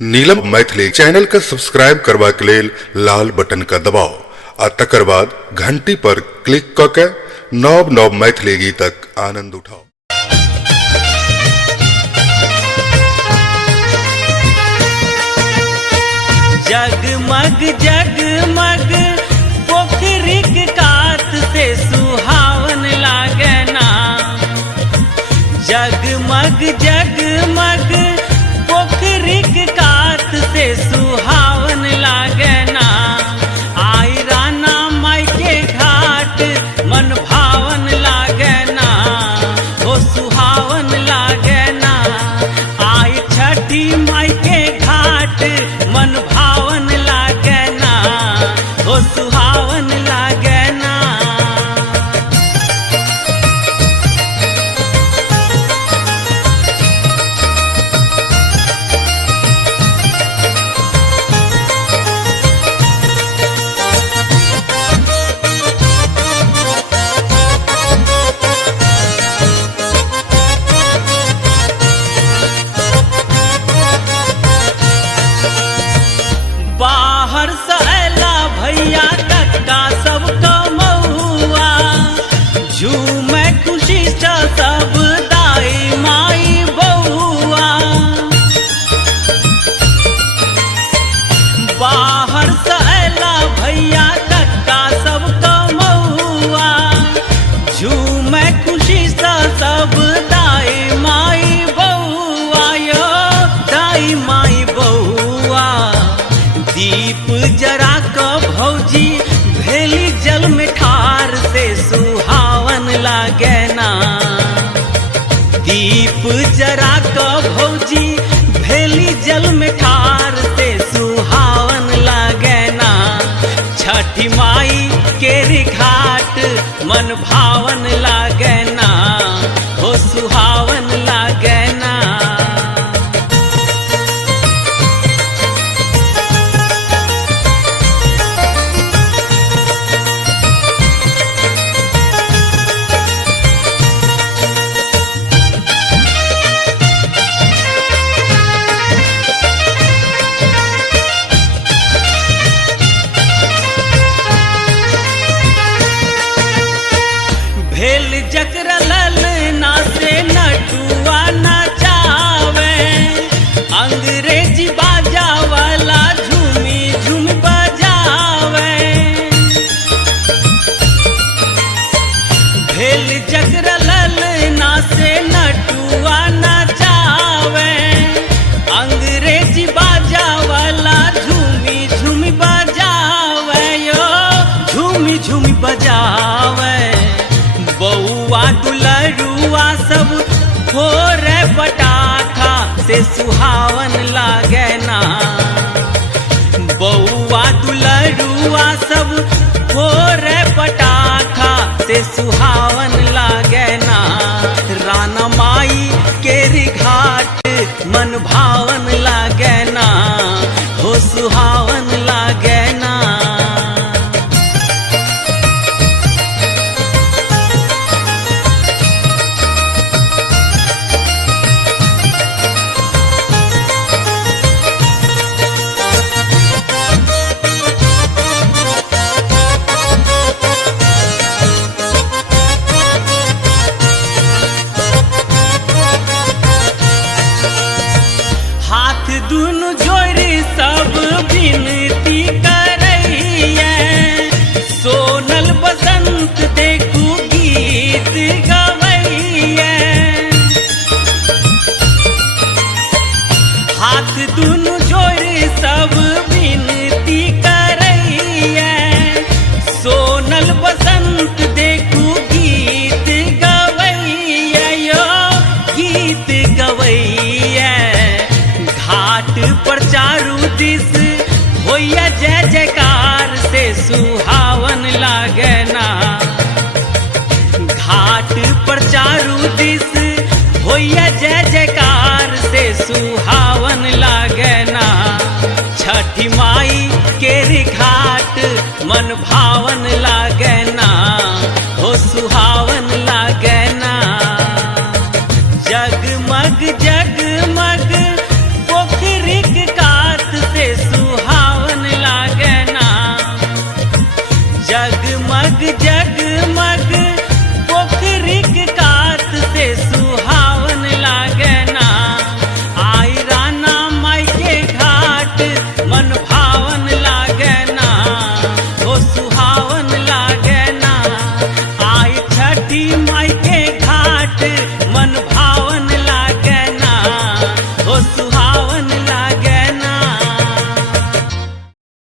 नीलम Maithili channel का subscribe करबा के लेल लाल बटन का दबाओ आ तकर बाद घंटी पर क्लिक क के नव नव मैथिली गीतक आनंद उठाओ। जगमग जगमग पोखरिक कात से सुहावन लागना। जगमग जगमग पोखरिक कात से सुहावन लागना। आई राना माई के घाट मन भावन लागना। हो सुहावन लागना। आई छठी माई के घाट मन भावन लागना। हो सुहावन लागना। बाहर से अला भैया कक्का सब कमौआ। झूमे खुशी से सब दाई माई बउआ। बाहर से अला भैया कक्का सब कमौआ। झूमे खुशी से सब दाई माई बउआ। यो दाई माई बउआ। दीप जरा क भौजी भेली जल में ठार से सुहावन लागना। दीप जरा क भौजी भेली जल में ठार से सुहावन लागना। छठी माई के घाट मन भावन लागना। हो सुहावन लागना। भेल जकरा ललना से नटुआ नचावे। अंग्रेजी बाजा वाला झूमी झूम बजावे। भेल जकरा ललना से नटुआ नचावे। अंग्रेजी बाजा वाला झूमी झूम बजावे। यो झूमी झूम बजावे। बउआ दुलरुआ सब फोरे पटाखा से सुहावन लागना। बउआ दुलरुआ सब फोरे पटाखा से सुहावन लागना। राना माई के घाट मन भावन लागना। हो सुहावन लागना। हाथ दुनु जोड़ी सब विनती करैया। सोनल बसंत देखू गीत गवैया। हाथ दुनु जोड़ी सब विनती करैया। सोनल बसंत देखू गीत गवैया। यो गीत गवैया। घाट पर चारू दिस होइया जय जयकार से सुहावन लागना। घाट पर चारू दिस होइया जय जयकार से सुहावन